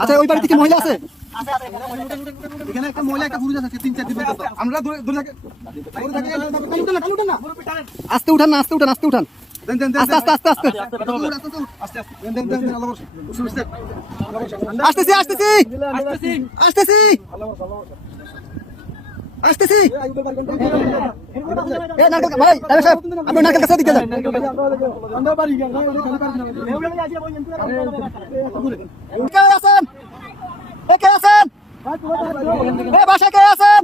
আচ্ছা ওই বাড়িতে কি মহিলা আছে? এখানে একটা মহিলা একটা পুরুষ আছে 3-4 দিন আমরা আস্তে উঠান না, আস্তে উঠান, আস্তে উঠান, আস্তে আস্তে আস্তে আস্তে আসতেছি আসতেছি আসতেছি আসতেছি। ভাই সাহেব আপনি নারকেল কাছে দিকে যান। কে আছেন? কে আছেন? বাসা কে আছেন?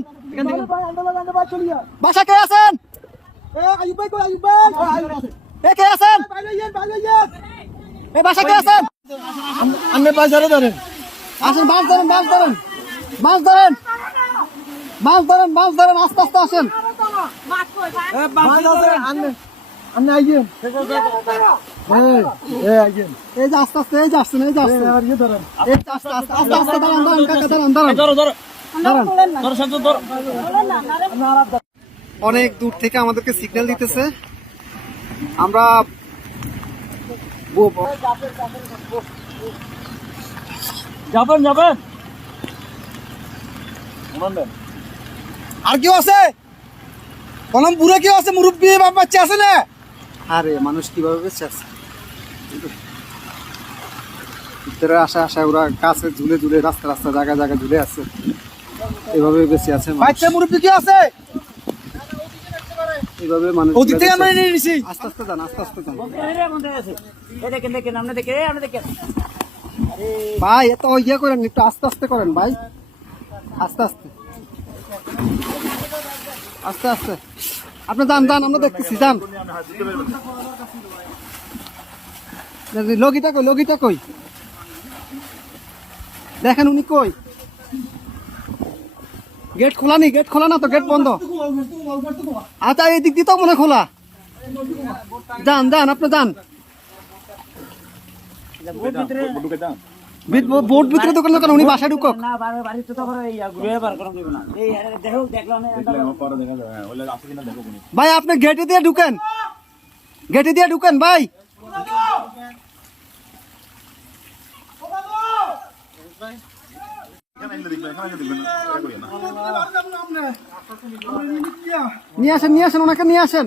বাসা কে আছেন? কে আছেন? বাসা কে আছেন? আপনি বাজারে ধরেন, আসেন, মাছ ধরেন, মাছ ধরেন, মাছ ধরেন, মাছ ধরেন, মাছ ধরেন, আস্তে আস্তে আসেন। এই যে আস্তে আস্তে, এই যে আসছেন, এই যে আসছেন, আস্তে আস্তে আস্তে আস্তে দাঁড়ান, দাঁড়ান কাকা, দাঁড়ান, দাঁড়ান, দাঁড়ান। অনেক দূর থেকে আমাদেরকে সিগন্যাল দিতেছে, আমরা যাবেন যাবেন। আর কেউ আছে? কলম বুড়ো কেউ আছে? মুরব্বী বাচ্চা আছে না? আরে মানুষ কিভাবে বেঁচে আছে? ভিতরে আসা আসা ওরা কাছে ঝুলে ঝুলে, রাস্তা রাস্তা জায়গা জায়গা ঝুলে আছে, এভাবে বেঁচে আছে। বাচ্চা মুরব্বী কি আছে? এইভাবে মানুষ ওদিক থেকে আমরা নিয়ে নিছি। আস্তে আস্তে যান, আস্তে আস্তে যান ভাই, এত ইয়ে করেন, একটু আস্তে আস্তে করেন ভাই, আস্তে আস্তে আস্তে আস্তে। আপনি যান যান, আমরা দেখতেছি, যান। লগিটা কই? লগিটা কই? দেখেন উনি কই? গেট খোলা নি? গেট খোলা না তো, গেট বন্ধ। আচ্ছা এই দিক দিয়ে তো মনে খোলা। যান যান, আপনি যান। বোট ভিতরে দোকান দোকান, উনি বাসায় ঢুকক। ভাই আপনি গেটে দিয়ে ঢুকেন, গেটে দিয়ে ঢুকেন ভাই। নিয়ে আসেন, নিয়ে আসেন, ওনাকে নিয়ে আসেন।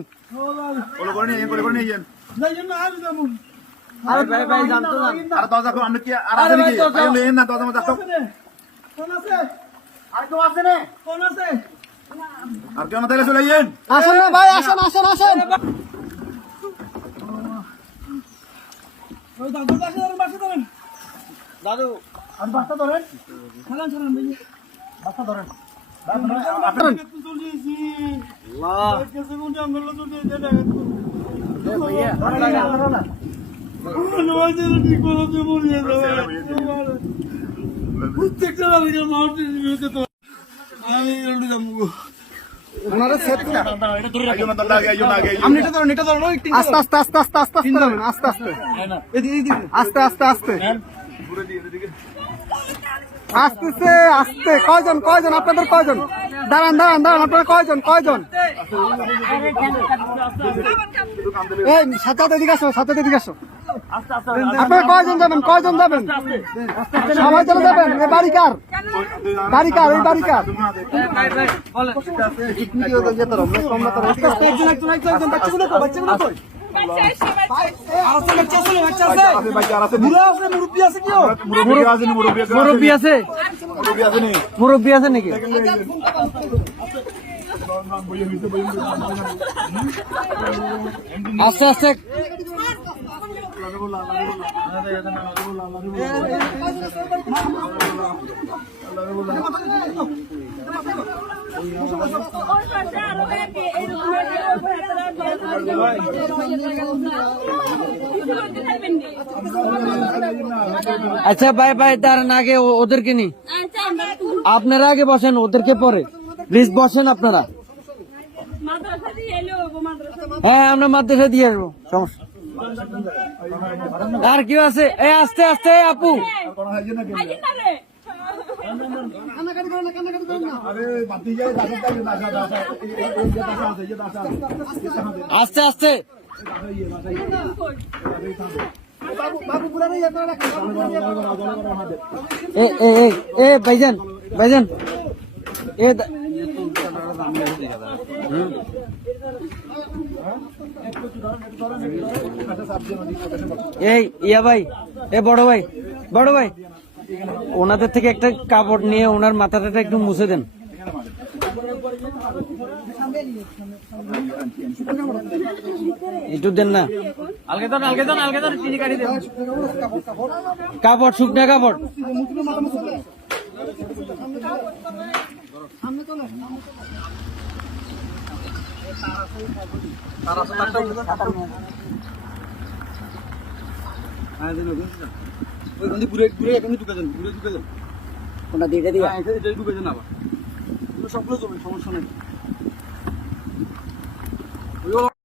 আসেন না ভাই, আসেন আসেন আসেন। দাদু আর বাচ্চা ধরেন, খেলান ছাড়ান ভাই, বাচ্চা ধরেন। আস্তে আস্তে আস্তে আস্তে আস্তে আস্তে আস্তে আস্তে আস্তে আসতেছে, আসতে। কয়জন কয়জন আপনাদের? কয়জন? দাঁড়ান দাঁড়ান দাঁড়ান, আপনারা কয়জন? কয়জন? এই সাথে এদিকে আসো, সাথে এদিকে আসো। আপনারা কয়জন যাবেন? কয়জন যাবেন? সবাই চলে যাবেন? এই বাড়ি কার? বাড়ি কার? এই বাড়ি কার? মুরব্বী আছে? মুরব্বী আছে নাকি? আস্তে আস্তে আচ্ছা ভাই ভাই, তার আগে ওদেরকে নি, আপনারা আগে বসেন, ওদেরকে পরে প্লিজ বসেন আপনারা। হ্যাঁ আমরা মাদ্রাসা দিয়ে আসবো, সমস্যা। আর কেউ আছে? এই আস্তে আস্তে আপু, আস্তে আস্তে বাবু বাবু পুরা নেই আপনারা রাখেন এ ভাইজান ভাইজান এ এই ইয়া ভাই এ বড় ভাই ওনাদের থেকে একটা কাপড় নিয়ে ওনার মাথাটা একটু মুছে দেন। একটু দেন না আলগে দেন চিনি কাটি দেন কাপড়, শুকনা কাপড়। কোনটা দিয়ে সবগুলো সমস্যা নেই।